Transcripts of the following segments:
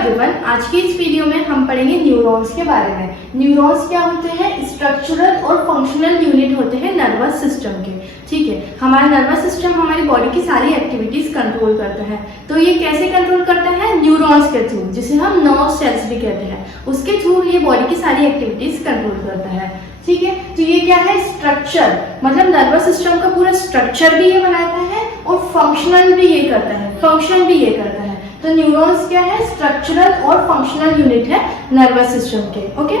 Everyone, आज की इस वीडियो में हम पढ़ेंगे न्यूरॉन्स के बारे में। न्यूरॉन्स क्या होते हैं? स्ट्रक्चरल और फंक्शनल यूनिट होते हैं नर्वस सिस्टम के। ठीक है, हमारा नर्वस सिस्टम हमारी बॉडी की सारी एक्टिविटीज कंट्रोल करता है। तो ये कैसे कंट्रोल करता है? न्यूरॉन्स के थ्रू, जिसे हम नर्व सेल्स भी कहते हैं, उसके थ्रू ये बॉडी की सारी एक्टिविटीज कंट्रोल करता है। ठीक है, तो ये क्या है? स्ट्रक्चर, मतलब नर्वस सिस्टम का पूरा स्ट्रक्चर भी ये बनाता है और फंक्शनल भी ये करता है, फंक्शन भी ये करता है। तो न्यूरॉन्स क्या है? स्ट्रक्चरल और फंक्शनल यूनिट है नर्वस सिस्टम के। ओके,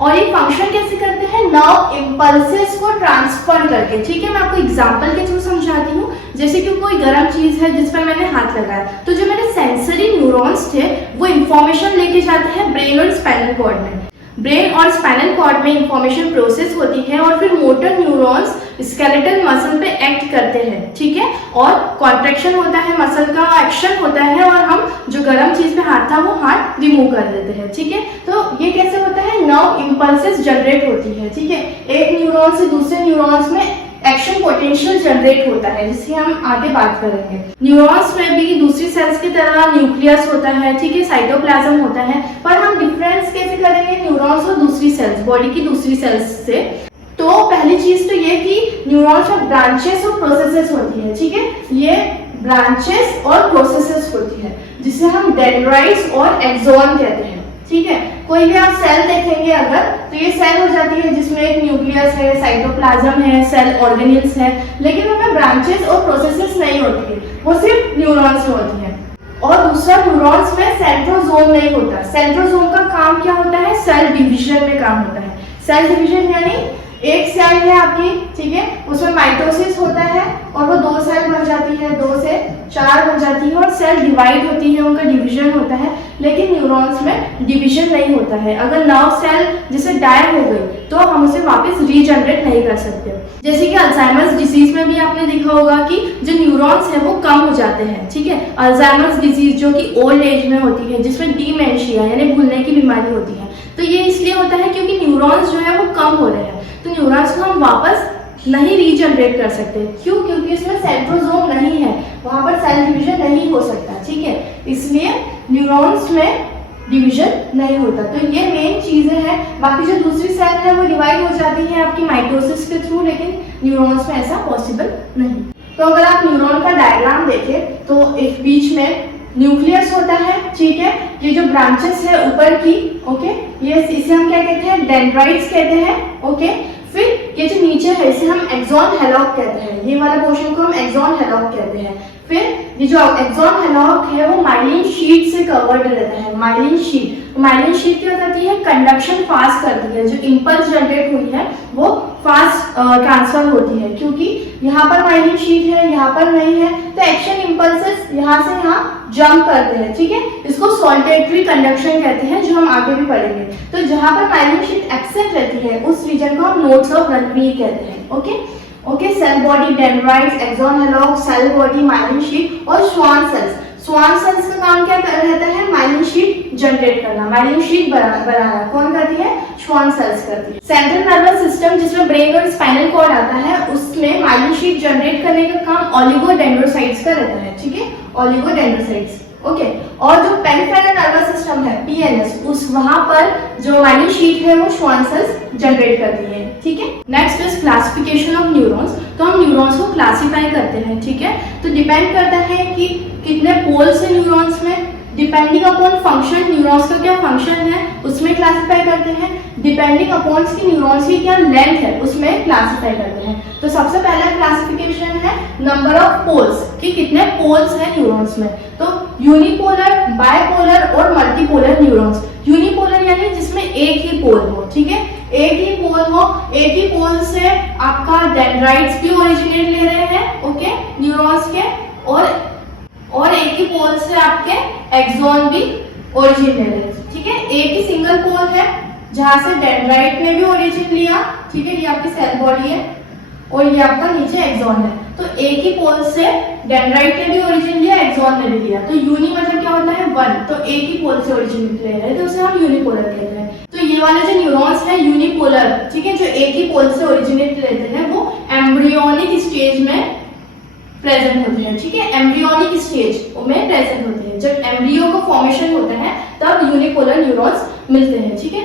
और ये फंक्शन कैसे करते हैं? नर्व इंपल्सेस को ट्रांसफर करके। ठीक है, मैं आपको एग्जांपल के थ्रू समझाती हूँ। जैसे कि कोई गर्म चीज है जिस पर मैंने हाथ लगाया, तो जो मेरे सेंसरी न्यूरॉन्स थे वो इंफॉर्मेशन लेके जाते हैं ब्रेन और स्पाइनल कॉर्ड में। ब्रेन और स्पाइनल कॉर्ड में इंफॉर्मेशन प्रोसेस होती है और फिर मोटर न्यूरॉन्स स्केलेटल मसल पे एक्ट करते हैं। ठीक है, और कॉन्ट्रैक्शन होता है, मसल का एक्शन होता है और हम जो गर्म चीज पे हाथ था वो हाथ रिमूव कर देते हैं। ठीक है, तो ये कैसे होता है? नर्व इंपल्सेस जनरेट होती है। ठीक है, एक न्यूरॉन से दूसरे न्यूरॉन्स में एक्शन पोटेंशियल जनरेट होता है, जिससे हम आगे बात करेंगे। न्यूरॉन्स में भी दूसरी सेल्स की तरह न्यूक्लियस होता है, ठीक है, साइटोप्लाज्म होता है, पर हम डिफरेंस कैसे करेंगे न्यूरॉन्स और दूसरी सेल्स, बॉडी की दूसरी सेल्स से? तो पहली चीज तो ये कि न्यूरॉन्स में ब्रांचेस और प्रोसेसेस होती है। ठीक है, ये ब्रांचेस और प्रोसेसेस होती है, जिसे हम डेंड्राइट्स और एक्सॉन कहते हैं। ठीक है, कोई भी आप सेल देखेंगे अगर, तो ये सेल हो जाती है जिसमें एक न्यूक्लियस है, साइटोप्लाज्म है, सेल ऑर्गेनेल्स है, लेकिन उनमें ब्रांचेस और प्रोसेसेस नहीं होती है, वो सिर्फ न्यूरॉन्स में होती है। और दूसरा, न्यूरॉन्स में सेंट्रोसोम नहीं होता। सेंट्रोसोम का काम क्या होता है? सेल डिवीजन में काम होता है। सेल डिवीजन यानी एक सेल है आपकी, ठीक है, उसमें माइटोसिस होता है और वो 2 सेल बन जाती है, 2 से 4 बन जाती है और सेल डिवाइड होती है, उनका डिवीजन होता है। लेकिन न्यूरॉन्स में डिवीजन नहीं होता है। अगर नर्व सेल जैसे डाई हो गई तो हम उसे वापस रीजनरेट नहीं कर सकते। जैसे कि अल्जाइमर्स डिजीज में भी आपने देखा होगा कि जो न्यूरॉन्स है वो कम हो जाते हैं। ठीक है, अल्जाइमर्स डिजीज जो कि ओल्ड एज में होती है, जिसमें डिमेंशिया यानी भूलने की बीमारी होती है, तो ये इसलिए होता है क्योंकि न्यूरॉन्स जो है वो कम हो रहे हैं। तो न्यूरॉन्स को हम वापस नहीं रीजनरेट कर सकते। क्यों? क्योंकि इसमें सेंट्रोसोम नहीं है, वहां पर सेल डिवीजन नहीं हो सकता। ठीक है, इसलिए न्यूरॉन्स में डिवीजन नहीं होता। तो ये मेन चीजें हैं। बाकी जो दूसरी सेल है वो डिवाइड हो जाती है आपकी माइटोसिस के थ्रू, लेकिन न्यूरॉन्स में ऐसा पॉसिबल नहीं। तो अगर आप न्यूरॉन का डायग्राम देखें तो एक बीच में न्यूक्लियस होता है। ठीक है, ये जो ब्रांचेस है ऊपर की, ओके, ये इसे हम क्या कहते हैं? डेंड्राइट्स कहते हैं। ओके, फिर ये जो नीचे है इसे हम एक्सॉन हेलॉक कहते हैं। ये वाला पोर्शन को हम एक्सॉन हेलॉक कहते हैं। फिर ये जो एक्सॉन हेलॉक है वो माइलिन शीट से कवर्ड रहता है। माइलिन शीट, माइलिन शीट क्या करती है? कंडक्शन फास्ट करती है। जो इंपल्स जनरेट हुई है वो फास्ट ट्रांसफर होती है, क्योंकि यहाँ पर माइलिन शीट है, यहाँ पर नहीं है, तो एक्शन इंपल्सेस यहाँ से यहाँ जंप करते हैं। ठीक है, इसको सॉल्टेटरी कंडक्शन कहते हैं, जो हम आगे भी पढ़ेंगे। तो जहाँ पर माइलिन शीट एब्सेंट रहती है उस रीजन को हम नोड्स ऑफ रणवीर कहते हैं। Okay, cell body, dendrites, axon hillock, cell body, myelin sheath और स्वान सेल्स। स्वान सेल्स का काम क्या रहता है? माइलिन शीट जनरेट करना, माइलिन शीट बनाना। कौन करती है? स्वान सेल्स करती है। सेंट्रल नर्वस सिस्टम जिसमें ब्रेन और स्पाइनल कॉर्ड आता है, उसमें माइलिन शीट जनरेट करने का काम ओलिगोडेंड्रोसाइट्स का रहता है। ठीक है, ओलिगोडेंड्रोसाइट्स। ओके, और जो पेरिफेरल नर्वस सिस्टम है, पीएनएस, उस वहां पर जो माइलिन शीट है वो स्वान सेल्स जनरेट करती है। ठीक है, next is classification of neurons. तो हम न्यूरॉन्स को क्लासिफाई करते हैं। ठीक है, तो डिपेंड करता है कि कितने पोल्स है न्यूरॉन्स में, डिपेंडिंग अपॉन फंक्शन, न्यूरॉन्स का क्या फंक्शन है उसमें क्लासिफाई करते हैं। डिपेंडिंग अपॉन की न्यूरॉन्स की क्या लेंथ है उसमें क्लासिफाई करते हैं। तो सबसे पहला क्लासिफिकेशन है नंबर ऑफ पोल्स, कि कितने पोल्स हैं न्यूरॉन्स में। तो यूनिपोलर, बायपोलर और मल्टीपोलर न्यूरॉन्स। यूनिपोलर यानी जिसमें एक ही पोल हो। ठीक है, एक ही पोल हो, एक ही पोल से आपका डेंड्राइट्स भी ओरिजिनेट ले रहे हैं, ओके, न्यूरॉन्स के, और एक ही पोल से आपके एक्सॉन भी ओरिजिन ले रहे हैं। ठीक है, एक ही सिंगल पोल है जहां से डेंड्राइट ने भी ओरिजिन लिया। ठीक है, ये आपकी सेल बॉडी है और ये आपका नीचे एक्सॉन है। तो एक ही पोल से डेंड्राइट ने भी ओरिजिन लिया, एक्सॉन ने भी लिया। तो यूनि मतलब क्या होता है? 1। तो एक ही पोल से ओरिजिन ले रहे हैं, तो उसे हम यूनिपोलर कहते हैं। तो ये वाले जो न्यूरॉन्स है यूनिपोलर, ठीक है, जो एक ही पोल से ओरिजिनेट लेते हैं, वो एम्ब्रियोनिक स्टेज में प्रेजेंट होते हैं। ठीक है, एम्ब्रियोनिक स्टेज में प्रेजेंट होते हैं। जब एम्ब्रियो का फॉर्मेशन होता है हैं तब यूनिपोलर न्यूरॉन्स मिलते हैं, ठीक है।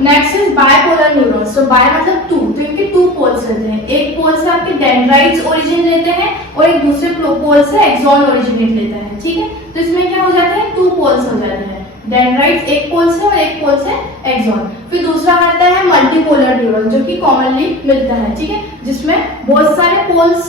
Next is bipolar neurons. तो बाय मतलब टू, तो इनके टू पोल्स रहते हैं। एक पोल से आपके डेंड्राइट्स ओरिजिन लेते हैं और एक दूसरे पोल से एक्सॉन ओरिजिनेट लेते हैं, ठीक है। तो इसमें क्या हो जाते हैं, टू पोल्स हो जाते हैं, डेंड्राइट्स एक पोल से और एक पोल से एक्सॉन। फिर दूसरा आता है मल्टीपोलर न्यूरॉन जो कि कॉमनली मिलता है, ठीक है, जिसमें बहुत सारे पोल्स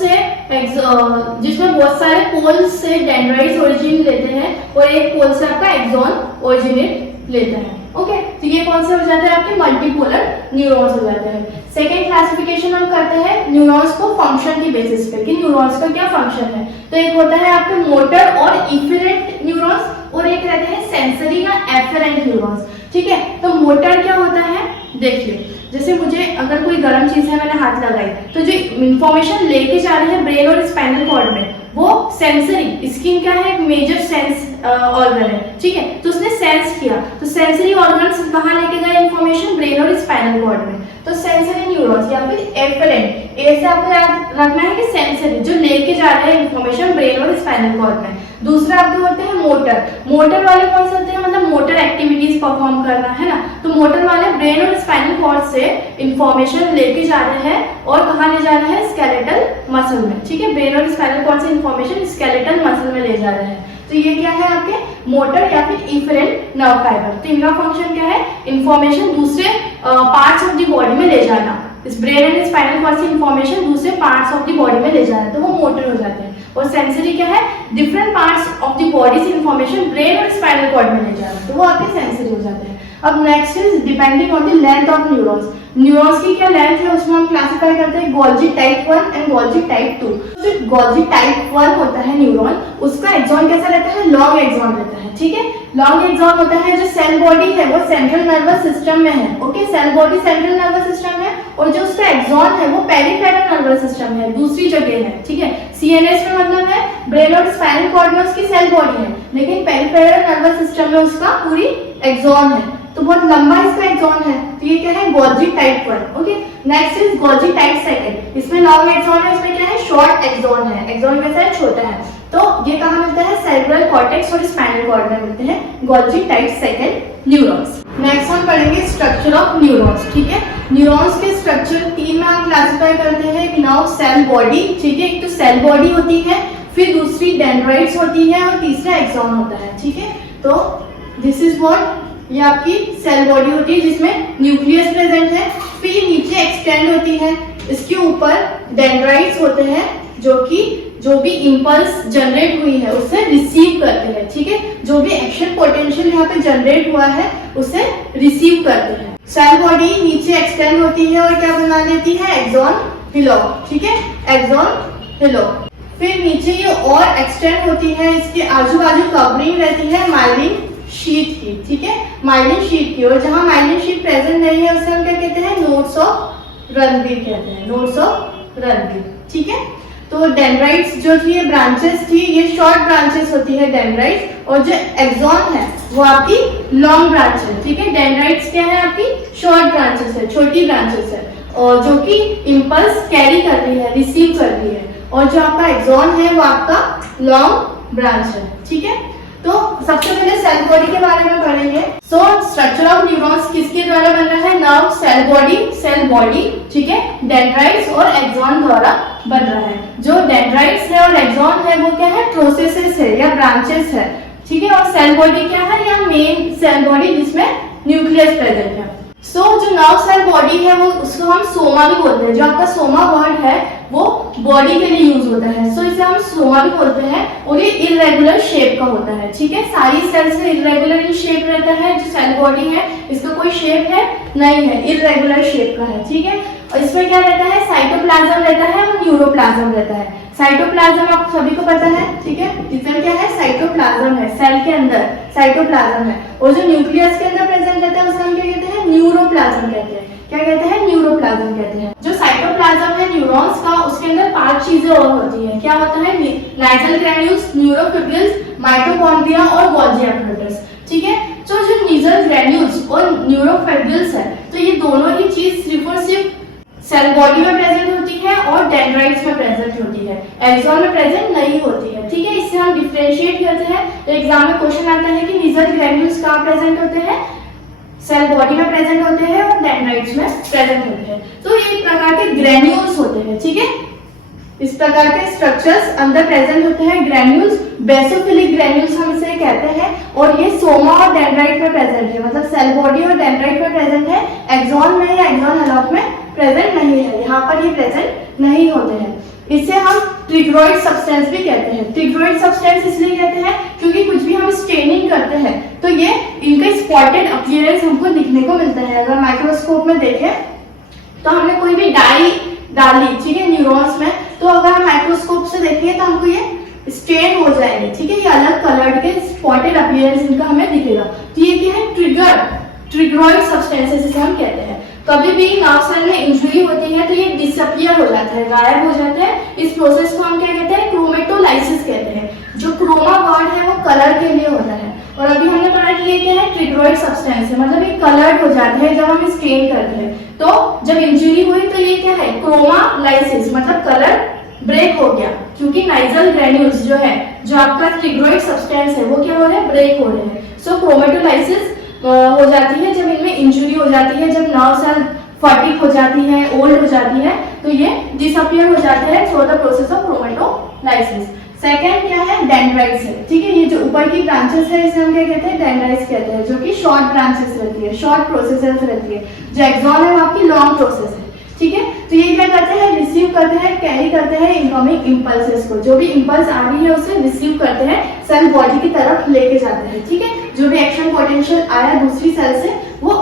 से डेंड्राइट्स ओरिजिन लेते हैं और एक पोल से आपका एक्सॉन ओरिजिनेट लेता है। ओके, तो ये कौन से हो जाते हैं आपके मल्टीपोलर न्यूरॉन्स हो जाते हैं। सेकेंड क्लासिफिकेशन हम करते हैं न्यूरॉन्स को फंक्शन की बेसिस पे कि न्यूरॉन्स का क्या फंक्शन है। तो एक होता है आपके मोटर और इफेरेंट न्यूरॉन्स और एक रहते हैं सेंसरी या एफेरेंट न्यूरॉन्स, ठीक है। तो मोटर क्या होता है, देखिए जैसे मुझे अगर कोई गर्म चीज है मैंने हाथ लगाई तो जो इंफॉर्मेशन लेके जा रही है ब्रेन और स्पाइनल कॉर्ड में वो सेंसरी, स्किन क्या है एक मेजर सेंस ऑर्गन है, ठीक है। तो उसने सेंस किया, तो सेंसरी ऑर्गन्स कहाँ लेके गए इंफॉर्मेशन, ब्रेन और स्पाइनल कॉर्ड में। तो सेंसरी न्यूरॉन्स या फिर एफरेंट, ए से आपको याद रखना है कि सेंसरी जो लेके जा रहे हैं इंफॉर्मेशन ब्रेन और स्पाइनल कॉर्ड में। दूसरा आपके होते हैं मोटर। मोटर वाले कौन से होते हैं, मतलब मोटर एक्टिविटीज परफॉर्म करना है ना, तो मोटर वाले ब्रेन और स्पाइनल कॉर्ड से इंफॉर्मेशन लेके जा रहे हैं और कहाँ ले जा रहे हैं, स्केलेटल मसल में, ठीक है। ब्रेन और स्पाइनल कॉर्ड से इंफॉर्मेशन स्केलेटल मसल में ले जा रहे हैं। तो ये क्या है आपके मोटर या फिर इफरेंट नर्व फाइबर। तो इनका फंक्शन क्या है, इंफॉर्मेशन दूसरे पार्ट्स ऑफ द बॉडी में ले जाना। इस ब्रेन एंड स्पाइनल कॉर्ड से इंफॉर्मेशन दूसरे पार्ट्स ऑफ द बॉडी में ले जाना, तो वो मोटर हो जाते हैं। और सेंसरी क्या है, different parts of the body से इंफॉर्मेशन ब्रेन और स्पाइनल कॉर्ड में ले जाना, तो वो आपके सेंसरी हो जाते हैं। अब next is depending on the length of neurons. Neurons की क्या लेंथ है उसमें हम क्लासिफाई करते हैं Golgi type 1 and Golgi type 2। जो गोल्जी टाइप 1 होता है न्यूरॉन, उसका एक्सॉन कैसा रहता है, लॉन्ग एक्सॉन रहता है, ठीक है। लॉन्ग एक्सॉन होता है, जो सेल बॉडी है वो सेंट्रल नर्वस सिस्टम में है, okay. Cell body central nervous system है और जो उसका एक्सॉन है वो पेरिफेरल नर्वस सिस्टम है, दूसरी जगह है, ठीक है। सीएनएस में मतलब है ब्रेन और स्पाइनल कॉर्ड में उसकी सेल बॉडी है, लेकिन पेरिफेरल नर्वस सिस्टम में उसका पूरी एक्सॉन है, तो बहुत लंबा इसका एक्सॉन है। तो ये क्या है, Golgi type 1, okay. Next is Golgi type 2। इसमें लॉन्ग एक्सॉन है, इसमें क्या है, शॉर्ट एक्सॉन है। एक्सॉन कैसा है, छोटा है। तो ये कहाँ मिलता है, सेरेब्रल कॉर्टेक्स और स्पाइनल कॉर्ड में मिलते हैं गोल्जी टाइप 2 न्यूरॉन्स। नेक्स्ट हम पढ़ेंगे स्ट्रक्चर ऑफ न्यूरॉन्स, ठीक है। न्यूरॉन्स के स्ट्रक्चर 3 में हम क्लासिफाई करते हैं। एक नाउ सेल बॉडी, ठीक है, एक तो सेल बॉडी होती है, फिर दूसरी डेंड्राइट्स होती है और तीसरा एक्सॉन होता है, ठीक है। तो दिस इज व्हाट, ये आपकी सेल बॉडी होती है जिसमें न्यूक्लियस प्रेजेंट है, फिर नीचे एक्सटेंड होती है, इसके ऊपर डेंड्राइट्स होते हैं जो भी इंपल्स जनरेट हुई है उससे रिसीव करते हैं, ठीक है। जो भी एक्शन पोटेंशियल यहाँ पे जनरेट हुआ है उसे रिसीव करते हैं। सेल बॉडी नीचे एक्सटेंड होती है और क्या बना देती है, एक्सॉन हिलॉक, ठीक है, एक्सॉन हिलॉक। फिर नीचे ये और एक्सटेंड होती है, इसके आजू बाजू कवरिंग रहती है माइलिन शीट की, ठीक है, माइलिन शीट की। और जहां माइलिन शीट प्रेजेंट नहीं है उसे हम क्या कहते हैं, नोड्स ऑफ रणवीर कहते हैं, नोड्स ऑफ रणवीर, ठीक है। तो डेंड्राइट्स जो थी ये ब्रांचेस थी, ये शॉर्ट ब्रांचेस होती है डेंड्राइट्स, और जो एक्सॉन है वो आपकी लॉन्ग ब्रांच है, ठीक है। डेंड्राइट्स क्या है, आपकी शॉर्ट ब्रांचेस है, छोटी ब्रांचेस है, और जो कि इंपल्स कैरी करती है, रिसीव करती है। और जो आपका एक्सॉन है वो आपका लॉन्ग ब्रांच है, ठीक है। तो सबसे पहले सेल बॉडी के बारे में पढ़ेंगे। सो स्ट्रक्चर ऑफ न्यूरॉन्स किसके द्वारा बन रहा है, नाउ सेल बॉडी, ठीक है, डेंड्राइट्स और एक्सॉन द्वारा बन रहा है। जो डेंड्राइट्स है और एक्सॉन है वो क्या है, प्रोसेसेस है या ब्रांचेस है, ठीक है। और सेल बॉडी क्या है, या मेन सेल बॉडी जिसमें न्यूक्लियस प्रेजेंट है। सो जो नाउ सेल बॉडी है वो उसको हम सोमा भी बोलते हैं। जो आपका सोमा वर्ड है वो बॉडी के लिए यूज होता है, सो इसे हम सोमा भी बोलते हैं। और ये इरेगुलर शेप का होता है, ठीक है। सारी सेल्स में इरेगुलर ही शेप रहता है। जो सेल बॉडी है इसका कोई शेप है नहीं है, इरेगुलर शेप का है, ठीक है। और इसमें क्या रहता है, साइटोप्लाज्म रहता है और न्यूरोप्लाज्म रहता है। साइटोप्लाज्म आप सभी को पता है, ठीक है, इसमें क्या है, साइटोप्लाज्म है, सेल के अंदर साइटोप्लाज्म है। और जो न्यूक्लियस के अंदर प्रेजेंट रहता है उसका हम क्या कहते हैं, न्यूरोप्लाज्म कहते हैं। क्या कहते हैं, न्यूरोप्लाज्म कहते हैं। जो साइटोप्लाज्म है न्यूरॉन्स का, उसके अंदर 5 चीजें और होती है। क्या होता है, नाइजल ग्रैन्यूल्स, न्यूरोफिब्रिल्स, माइटोकॉन्ड्रिया और गोल्जी एपरेटस, ठीक है। तो जो नाइजल ग्रैन्यूल्स और न्यूरोफिब्रिल्स है, तो ये दोनों ही चीज सिर्फ और सिर्फ सेल बॉडी में प्रेजेंट होती है और डेंड्राइट्स में प्रेजेंट होती है, एक्सॉन में प्रेजेंट नहीं होती है। ठीक है, इससे हम डिफरेंशिएट करते हैं। तो एग्जाम में क्वेश्चन आता है कि नीजल ग्रैन्यूल्स कहाँ प्रेजेंट होते हैं, सेल बॉडी में प्रेजेंट होते हैं और डेंड्राइट्स में प्रेजेंट होते हैं। तो ये एक प्रकार के ग्रैन्यूल्स होते हैं। ठीक है, इस प्रकार के स्ट्रक्चर्स अंदर प्रेजेंट होते हैं, ग्रैन्यूल्स, बेसोफिलिक ग्रैन्यूल्स हम इसे कहते हैं। और ये सोमा और डेंड्राइट में प्रेजेंट है, मतलब सेल बॉडी और डेंड्राइट में प्रेजेंट है, एक्सॉन में या एक्सॉन हैलॉक में प्रेजेंट नहीं है, यहाँ पर ये प्रेजेंट नहीं होते हैं। इसे हम ट्रिग्रॉइड सब्सटेंस भी कहते हैं। ट्रिग्रॉइड सब्सटेंस इसलिए कहते हैं क्योंकि कुछ भी हम स्टेनिंग करते हैं तो ये इनका स्पॉटेड अपीयरेंस हमको दिखने को मिलता है। अगर माइक्रोस्कोप में देखें तो हमने कोई भी डाई डाली, ठीक है, न्यूरॉन्स में, तो अगर हम माइक्रोस्कोप से देखेंगे तो हमको ये स्टेन हो जाएंगे। ठीक है, ये अलग कलर्ड के स्पॉटेड अपीयरेंस इनका हमें दिखेगा। तो ये क्या है, ट्रिग्रॉइड सब्सटेंसेस इसे हम कहते हैं। कभी भी नर्व सेल में इंजरी होती है तो ये डिसअपियर हो जाता है, गायब हो जाता है। इस प्रोसेस को हम क्या कहते हैं, क्रोमेटोलाइसिस कहते हैं। जो क्रोमा वर्ड है वो कलर के लिए होता है। और अभी हमने पढ़ा कि ये क्या है, ट्रिग्रॉइड सब्सटेंस है, मतलब ये कलर्ड हो जाते हैं जब हम स्टेन करते हैं। तो जब इंजरी हुई तो ये क्या है, क्रोमालाइसिस, मतलब कलर ब्रेक हो गया, क्योंकि नाइजल ग्रैन्यूल्स जो है, जो आपका ट्रिग्रॉइड सब्सटेंस है, वो क्या हो रहे हैं, ब्रेक हो रहे हैं। सो क्रोमेटोलाइसिस हो जाती है जब इनमें इंजरी हो जाती है, जब नर्व सेल फटीग हो जाती है, ओल्ड हो जाती है, तो ये डिसअपियर हो जाते हैं through the process of chromatolysis. Second क्या है, डेंड्राइट्स है। ठीक है, ये जो ऊपर की ब्रांचेस है इसे हम क्या कहते हैं, डेंड्राइट्स कहते हैं, जो कि शॉर्ट ब्रांचेस रहती है, शॉर्ट प्रोसेसेस रहती है। जो एक्सॉन है वो आपकी लॉन्ग प्रोसेस है। ठीक है, तो ये क्या करते हैं, रिसीव करते हैं, कैरी करते हैं इनकमिंग इंपल्सेस को। जो भी इंपल्स आ रही है उसे रिसीव करते हैं, सेल बॉडी की तरफ लेके जाते हैं। ठीक है, जो भी एक्शन पोटेंशियल आया दूसरी सेल से वो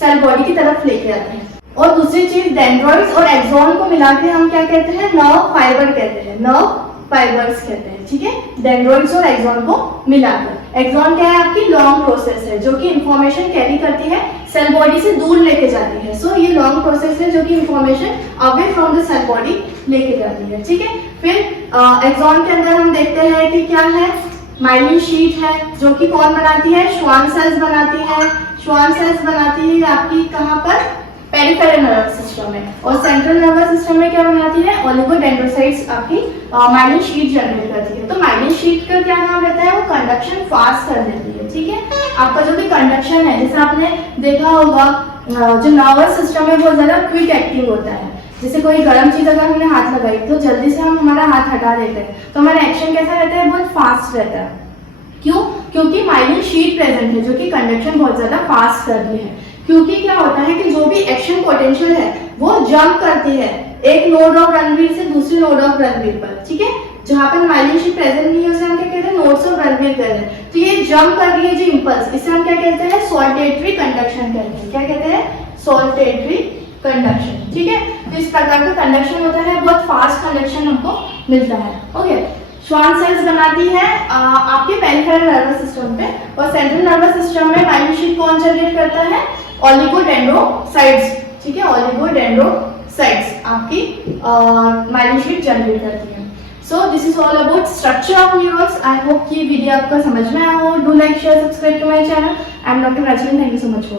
सेल बॉडी की तरफ लेके आते हैं। और दूसरी चीज, डेंड्राइट्स और एक्सॉन को मिला के हम क्या कहते हैं, नर्व फाइबर कहते हैं, नर्व फाइबर्स कहते हैं। ठीक है, डेंड्राइट्स और एक्सॉन को मिलाकर। एक्सॉन क्या है, आपकी लॉन्ग प्रोसेस है जो कि इंफॉर्मेशन कैरी करती है, सेल बॉडी से दूर लेके जाती है। सो ये लॉन्ग प्रोसेस है जो कि information away from the cell body लेके जाती है। ठीक है, फिर एक्सॉन के अंदर हम देखते हैं कि क्या है, माइलिन शीट है, जो कि कौन बनाती है, श्वान सेल्स बनाती है। श्वान सेल्स बनाती है आपकी कहाँ पर, पेरिफेरल नर्वस सिस्टम में। और सेंट्रल नर्वस सिस्टम में क्या बनाती है, ओलिगोडेंड्रोसाइट्स आपकी माइलिन शीट जनरेट करती है। तो माइलिन शीट का क्या काम रहता है, वो कंडक्शन फास्ट कर देती है। ठीक है, आपका जो भी कंडक्शन है, जैसे आपने देखा होगा जो नर्वस सिस्टम है बहुत ज्यादा क्विक एक्टिंग होता है। जैसे कोई गर्म चीज अगर हमने हाथ लगाई तो जल्दी से हम हमारा हाथ हटा देते हैं, तो हमारा एक्शन कैसा रहता है, बहुत फास्ट रहता है। क्यों, क्योंकि माइलिन शीट प्रेजेंट है जो कि कंडक्शन बहुत ज्यादा फास्ट करती है। क्योंकि क्या होता है कि जो भी एक्शन पोटेंशियल है वो जंप करती है एक नोड ऑफ रणवीर से दूसरे नोड ऑफ रणवीर पर। ठीक है, जहां पर माइलिन शीट प्रेजेंट नहीं है उसे हम क्या कहते हैं, नोड्स ऑफ रणवीर कहते हैं। तो ये जंप कर रही है जो इंपल्स, इसे हम क्या कहते हैं, सॉल्टेटरी कंडक्शन कहते हैं। क्या कहते हैं, सॉल्टेटरी कंडक्शन। ठीक है, तो इस प्रकार का कंडक्शन होता है, बहुत फास्ट कंडक्शन हमको मिलता है। ओके, श्वान सेल्स बनाती है आपके पेरिफेरल नर्वस सिस्टम पे। और सेंट्रल नर्वस सिस्टम में माइलिन शीट कौन जनरेट करता है, ओलिगोडेंड्रोसाइट्स। ठीक है, ओलिगोडेंड्रोसाइट्स आपकी माइलिन शीट जनरेट करती है। So this is all about structure of neurons. I hope कि वीडियो आपको समझ में आया हो। Do like, share, subscribe to my channel. I am doctor Rajni, thank you so much for